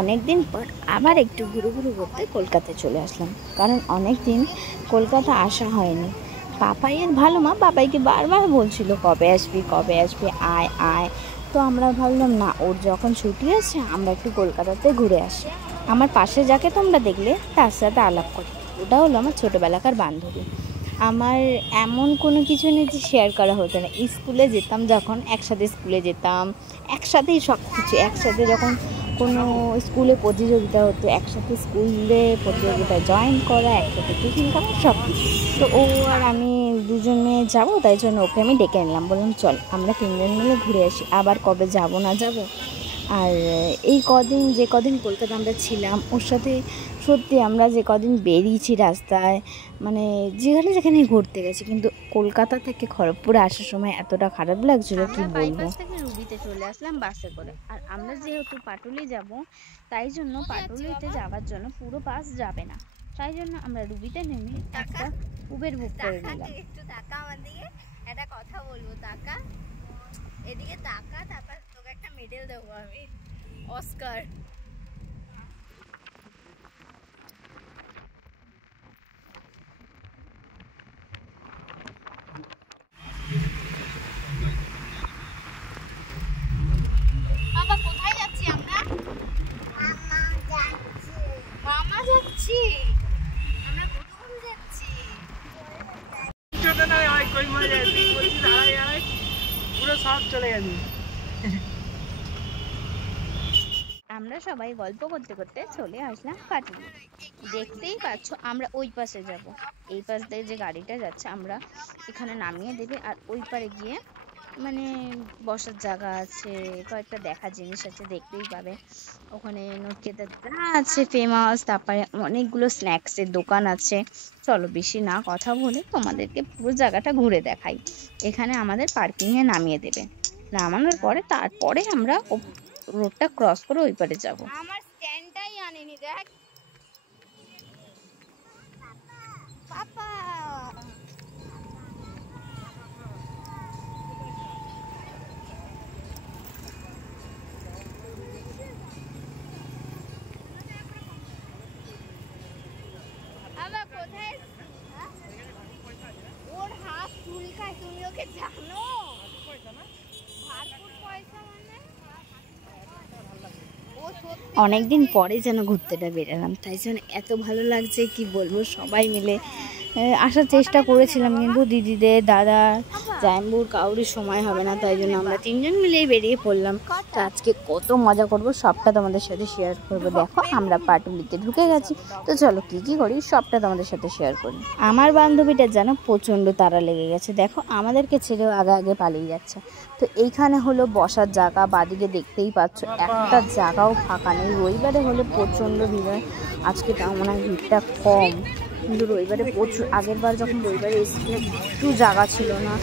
অনেক দিন পর আবার একটু ঘুরু ঘুরু করতে কলকাতায় চলে আসলাম, কারণ অনেক দিন কলকাতা আসা হয়নি। পাপাইয়ের ভালো মা পাপাইকে বারবার বলছিল কবে আসবি কবে আসবি, আয় আয়। তো আমরা ভাবলাম না, ওর যখন ছুটি আছে আমরা একটু কলকাতাতে ঘুরে আসি। আমার পাশে যাকে তোমরা দেখলে তার সাথে আলাপ করি, ওটা হলো আমার ছোটোবেলাকার বান্ধবী। আমার এমন কোনো কিছু নেই যে শেয়ার করা হতো না। স্কুলে যেতাম যখন, একসাথে স্কুলে যেতাম, একসাথেই সব কিছু একসাথে। যখন কোনো স্কুলে প্রতিযোগিতা হতো একসাথে স্কুলে প্রতিযোগিতায় জয়েন করা, একসাথে টিফিন করা, সব কিছু। তো ও আর আমি দুজন মেয়ে যাবো, তাই জন্য ওকে আমি ডেকে নিলাম, বললাম চল আমরা তিনজন মিলে ঘুরে আসি। আবার কবে যাব না যাব। আর এই যে কদিন কলকাতা আমরা ছিলাম ওর সাথে, সত্যি আমরা যে কদিন বেরিয়েছি রাস্তায়, মানে যেখানে ঘুরতে গেছি, কিন্তু কলকাতা থেকে খড়গপুরে আসার সময় এতটা খারাপ লাগছিল কি বলবো। বাইপাস থেকে রুবিতে চলে আসলাম বাসে করে। আর আমরা যেহেতু পাটুলি যাব, তাই জন্য পাটুলিতে যাওয়ার জন্য পুরো বাস যাবে না, তাই জন্য আমরা রুবিতে নেমে একটা উবের বুক করে নিলাম। একটু টাকা আমার দিকে, একটা কথা বলবো, টাকা এদিকে, টাকা তারপর তোকে একটা মেডেল দেবো আমি, অস্কার। বাবা কোথায় যাচ্ছি আমরা? মামা যাচ্ছি আমরা, কোথায় যাচ্ছি? আমরা সবাই গল্প করতে করতে চলে আসলাম পাটুলি। দেখতেই পাচ্ছ আমরা ওই পাশে যাব, এই পাশ দিয়ে যে গাড়িটা যাচ্ছে আমরা এখানে নামিয়ে দেবে, আর ওই পারে গিয়ে মানে বসার জায়গা আছে, কয়েকটা দেখার জিনিস আছে, দেখতেই পাবে। ওখানে নচিকেতা আছে ফেমাস, তারপরে অনেকগুলো স্ন্যাক্সের দোকান আছে। চলো বেশি না কথা বলে তোমাদেরকে পুরো জায়গাটা ঘুরে দেখাই। এখানে আমাদের পার্কিংয়ে নামিয়ে দেবে, নামানোর পরে তারপরে আমরা রোডটা ক্রস করে ওই পারে যাব। আমার স্ট্যান্ডটাই আনেনি, দেখ পাপা। আবার কোথায় ওর হাত চুলকায়, তুমি ওকে জানো? ভারপুর পয়সা মানে অনেকদিন পরে যেন ঘুরতেটা বেরোলাম, তাই জন্য এত ভালো লাগছে কি বলবো। সবাই মিলে আসার চেষ্টা করেছিলাম, কিন্তু দিদিদের, দাদা, জাম্বুর কাউরির সময় হবে না, তাই জন্য আমরা তিনজন মিলেই বেরিয়ে পড়লাম। তো আজকে কত মজা করব সবটা তোমাদের সাথে শেয়ার করবো। দেখো আমরা পাটুলিতে ঢুকে গেছি, তো চলো কি করি সবটা তোমাদের সাথে শেয়ার করি। আমার বান্ধবীটার যেন প্রচণ্ড তাড়া লেগে গেছে, দেখো আমাদেরকে ছেড়েও আগে পালিয়ে যাচ্ছে। তো এইখানে হলো বসার জায়গা, বাদিকে দেখতেই পাচ্ছ একটা জায়গাও ফাঁকা নেই। রবিবারে হলে প্রচণ্ড ভিড় হয়, আজকে তাও মনে হয় ভিড়টা কম, কিন্তু রবিবারে প্রচুর। আগের বার যখন রবিবারে এসেছিলাম একটু জায়গা ছিল না,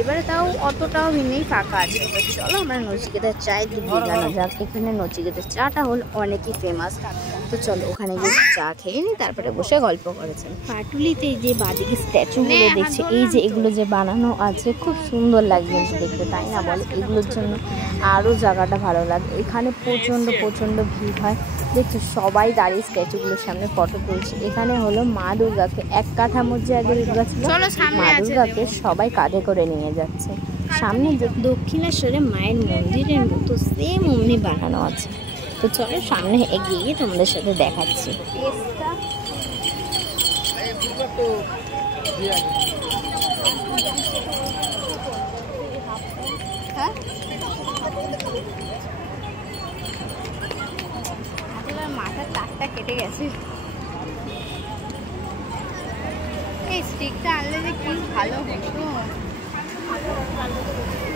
এবারে তাও অতটাও ভিড় নেই, ফাঁকা আছে। চলো আমরা নচিকেতার চায়ের দিকে গেলাম যাক। এখানে নচিকেতার চাটা হলো অনেকই ফেমাস, তো চলো ওখানে গিয়ে চা খেয়ে নিই, তারপরে বসে গল্প করেছেন। পাটুলিতে যে বাদিকে স্ট্যাচুগুলো দেখছে, এই যে এগুলো যে বানানো আছে, খুব সুন্দর লাগে কিন্তু দেখতে, তাই না বলো? এগুলোর জন্য আরও জায়গাটা ভালো লাগে। এখানে প্রচণ্ড ভিড় হয়, দেখছো সবাই দাঁড়িয়ে স্ট্যাচুগুলোর সামনে ফটো তুলছে। এখানে হলো মা দুর্গাকে, এক কাঠা মধ্যে আগে দুর্গা ছিল, মা দুর্গাকে সবাই কাঁধে করে নিয়ে যাচ্ছে। সামনে দক্ষিণেশ্বরে মায়ের মন্দিরের মতো সেম অমনি বানানো আছে। তো চলো সামনে এগিয়ে গিয়ে তোমাদের সাথে দেখাচ্ছি। মাথার তারটা কেটে গেছে। এই স্টিকটা আনলে যে কি ভালো হতো।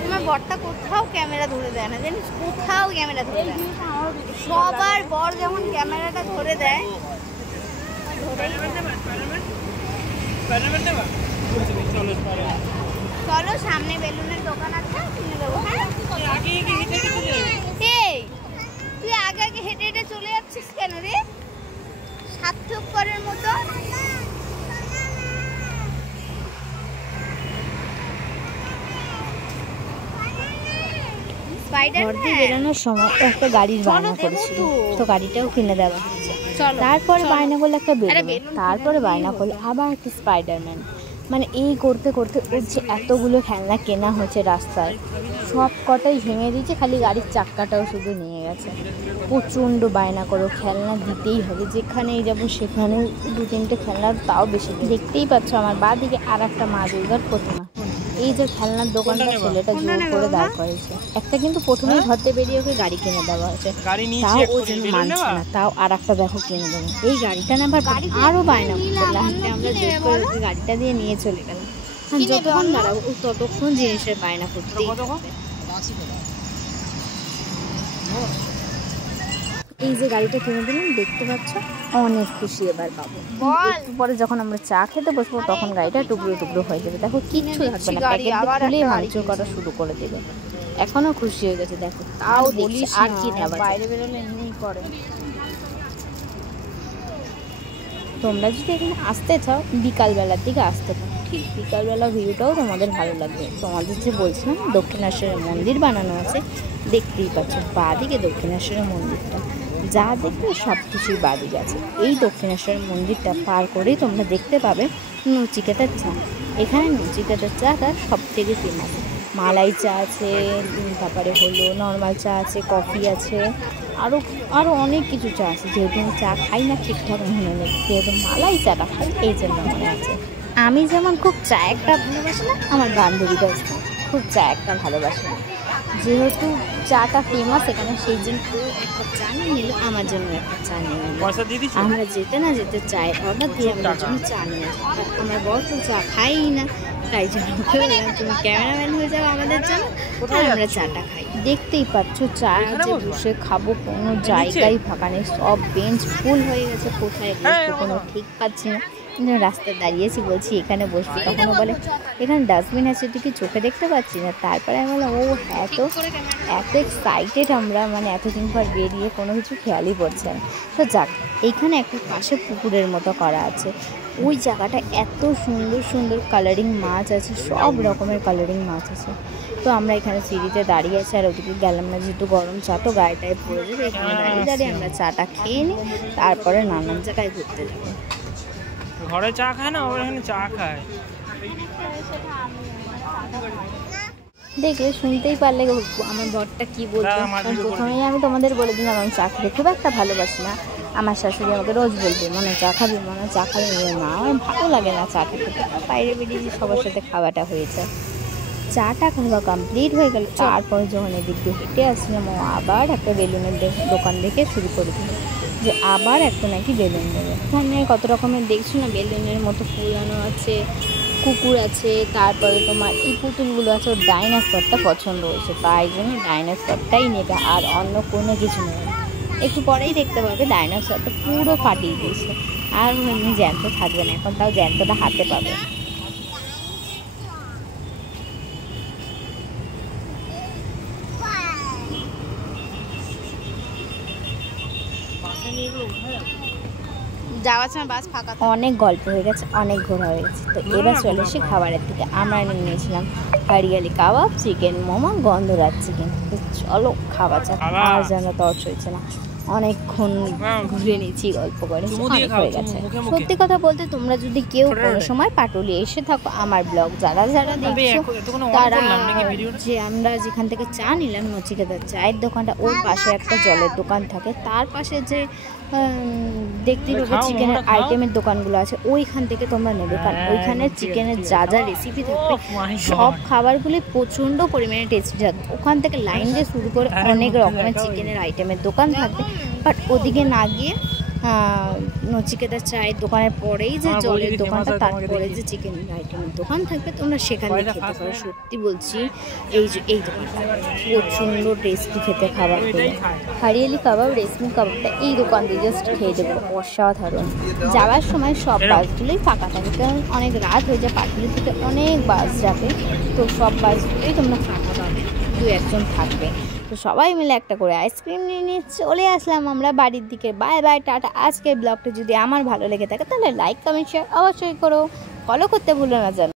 তোমার বরটা কোথাও ক্যামেরা ধরে দেয় না, জানিস? কোথাও ক্যামেরা ধরে দেয়, সবার বর যেমন ক্যামেরাটা ধরে দেয়। চলো সামনে বেলুনের দোকান আছে, কিনে দেবো। হ্যাঁ এই তুই আগে হেঁটে চলে যাচ্ছিস কেন রে, সার্থকরের মতো? ঘর দিয়ে বেরোনোর সময় একটা গাড়ির বায়না করেছিল, তো গাড়িটাও কিনে দেওয়া হয়েছে। তারপরে বায়না করলো একটা বেলুন, তারপরে বায়না করলো আবার একটা স্পাইডারম্যান। মানে এই করতে করতে ওর যে এতগুলো খেলনা কেনা হয়েছে রাস্তায়, সব কটাই ভেঙে দিয়েছে, খালি গাড়ির চাক্কাটাও শুধু নিয়ে গেছে। প্রচণ্ড বায়না করো, খেলনা দিতেই হবে, যেখানেই যাবো সেখানে 2-3টে খেলনা, তাও বেশি। দেখতেই পাচ্ছ আমার বাঁ দিকে আর একটা মা দুর্গার প্রতিমা। এই যে খেলনার দোকানটা ছেলেটা জোর করে দাঁড় করেছে একটা, কিন্তু প্রথমেই ঘরতে বেরিয়ে ওকে গাড়ি কিনে দেওয়া হয়েছে, তাও ও যেন মানছে না, তাও আর একটা দেখো কিনে দেবো। এই গাড়িটা নেবার আরও বায়না করছে, লাস্টে আমরা জোর করে ওকে গাড়িটা দিয়ে নিয়ে চলে গেলাম। যতক্ষণ দাঁড়াবো ও ততক্ষণ জিনিসের বায়না করতেই থাকবে। এই যে গাড়িটা কিনে দিলাম দেখতে পাচ্ছ, অনেক খুশি এবার পাবো। একটু পরে যখন আমরা চা খেতে বসবো তখন গাড়িটা টুকরো টুকরো হয়ে যাবে, দেখো কিচ্ছু থাকবে না, প্যাকেট খুলেই ভাঙচুর করা শুরু করে দেবে। এখনো খুশি হয়ে গেছে দেখো, তাও বলিস আর কি নেওয়া বাইরে বেরোলে এমনিই করে। তোমরা যদি এখানে আসতে চাও বিকালবেলার দিকে আসতে পারো, ঠিক বিকালবেলা ভিউটাও তোমাদের ভালো লাগবে। তোমাদের যে বলছিলাম দক্ষিণেশ্বরের মন্দির বানানো আছে, দেখতেই পাচ্ছ বাঁদিকে দক্ষিণেশ্বরের মন্দিরটা, যা দেখবে সব কিছুই বাড়ি গেছে। এই দক্ষিণেশ্বরের মন্দিরটা পার করেই তোমরা দেখতে পাবে নচিকেতার চা। এখানে নচিকেতার চাটা সব থেকে ফেমাস। মালাই চা আছে, তারপরে হলো নর্মাল চা আছে, কফি আছে, আরও অনেক কিছু চা আছে। যেহেতু আমি চা খাই না ঠিকঠাক মনে নেই, যেহেতু মালাই চাটা খাই এই জন্য মনে আছে। আমি যেমন খুব চা একটা ভালোবাসি না, আমার বান্ধবীটাও খুব চা একটা ভালোবাসি না। যেহেতু চাটা ফেমাস এখানে, সেই জন্য ও একটা চা নিয়ে নিল, আমার জন্য একটা চা নিয়ে নিল। আমরা যেতে না যেতে চায়ের অর্ডার দিয়ে আমার জন্য চা নিয়ে আসি। আমার বর তো চা খাই না, তাই জন্য ওকে বললাম তুমি ক্যামেরাম্যান হয়ে যাও আমাদের জন্য, আর আমরা চাটা খাই। দেখতেই পাচ্ছ চা যে বসে খাবো কোনো জায়গায় ফাঁকা নেই, সব বেঞ্চ ফুল হয়ে গেছে, কোথায় বসবো কোনো ঠিক পাচ্ছি না। রাস্তায় দাঁড়িয়েছি, বলছি এখানে বসবি, তখনও বলে এখানে ডাস্টবিন আছে তুই কি চোখে দেখতে পাচ্ছি না। তারপরে আমি বললাম ও হ্যাঁ, তো এত এক্সাইটেড আমরা, মানে এতদিন পর বেরিয়ে কোনো কিছু খেয়ালই পড়ছে না। তো যাক, এইখানে একটা পাশে পুকুরের মতো করা আছে, ওই জায়গাটা এত সুন্দর সুন্দর কালারিং মাছ আছে, সব রকমের কালারিং মাছ আছে। তো আমরা এখানে সিঁড়িতে দাঁড়িয়ে আছি, আর ওদিকে গেলাম না, যেহেতু গরম চা তো গায়েটায় পড়ে যাবে, এখানে দাঁড়িয়ে দাঁড়িয়ে আমরা চাটা খেয়ে নিই, তারপরে নানান জায়গায় ঘুরতে যাবো। ঘরে চা খায় না, ওরা এখানে চা খায়। দেখলে শুনতেই পারলে আমার বরটা কি বলতো। প্রথমেই আমি তোমাদের বলে দিলাম আমি চা খেতে খুব একটা ভালোবাসি না। আমার শাশুড়ি আমাকে রোজ বলবে মনে চা খাবি, মনে চা খাবি, না আমার ভালো লাগে না চাটা খেতে। বাইরে বেরিয়ে সবার সাথে খাওয়াটা হয়েছে, চাটা খাওয়া কমপ্লিট হয়ে গেল। তারপরে যখন এদিক দিয়ে হেঁটে আসছিলাম, ও আবার একটা বেলুনের দোকান দেখে শুরু করে দিল যে আবার একটা নাকি বেলুন দেবে। ওখানে কত রকমের দেখছো না, বেলুনের মতো ফুলানো আছে, কুকুর আছে, তারপরে তোমার এই পুতুলগুলো আছে। ওর ডাইনোসরটা পছন্দ হয়েছে, তাই জন্য ডাইনোসরটাই নেবে, আর অন্য কোনো কিছু নেবে। একটু পরেই দেখতে পাবে ডাইনোসরটা পুরো ফাটিয়ে দিয়েছে, আর এমনি জ্যান্ত থাকবে না, এখন তাও জ্যান্তটা হাতে পাবে। যাওয়ার সময় বাস ফাঁকা। অনেক গল্প হয়ে গেছে, অনেক ঘোরা হয়ে গেছে, তো এবার চলে এসে খাবারের দিকে। আমরা নিয়েছিলাম হরিয়ালি কাবাব, চিকেন মোমো, গন্ধরাজ চিকেন। তো চলো খাওয়া যাক, আর যেন তর্স হয়েছে না, অনেকক্ষণ ঘুরে নিয়েছি, গল্প করে অনেক হয়ে গেছে। সত্যি কথা বলতে তোমরা যদি কেউ কোনো সময় পাটুলি এসে থাকো, আমার ব্লগ যারা যারা দেখছো তারা, যে আমরা যেখান থেকে চা নিলাম নচিকেতার চায়ের দোকানটা, ওর পাশে একটা জলের দোকান থাকে, তার পাশে যে দেখতে পাবে চিকেনের আইটেমের দোকানগুলো আছে, ওইখান থেকে তোমরা নেবে। কারণ ওইখানে চিকেনের যা যা রেসিপি থাকবে সব খাবারগুলি প্রচণ্ড পরিমাণে টেস্টি থাকবে। ওখান থেকে লাইন দিয়ে শুরু করে অনেক রকমের চিকেনের আইটেমের দোকান থাকবে, বাট ওদিকে না গিয়ে নচিকেতার চায়ের দোকানের পরেই যে জলের দোকানটা, তারপরে যে চিকেন আইটেমের দোকান থাকবে, তোমরা সেখানে খেতে পারো। সত্যি বলছি, এই দোকানটা প্রচণ্ড টেস্টি খেতে খাবারগুলো। হরিয়ালি কাবাব, রেশমি কাবাবটা এই দোকান দিয়ে জাস্ট খেয়ে দেবো, অসাধারণ। যাওয়ার সময় সব বাসগুলোই ফাঁকা থাকে, কারণ অনেক রাত হয়ে যায়, পাটুলি থেকে অনেক বাস যাবে, তো সব বাসগুলোই তোমরা ফাঁকা পাবে, 2-1জন থাকবে। তো সবাই মিলে একটা করে আইসক্রিম নিয়ে চলে আসলাম আমরা বাড়ির দিকে। Bye bye, tata. আজকের ব্লগটা যদি আমার ভালো লেগে থাকে তাহলে লাইক, কমেন্ট, শেয়ার অবশ্যই করো, ফলো করতে ভুলো না যেন।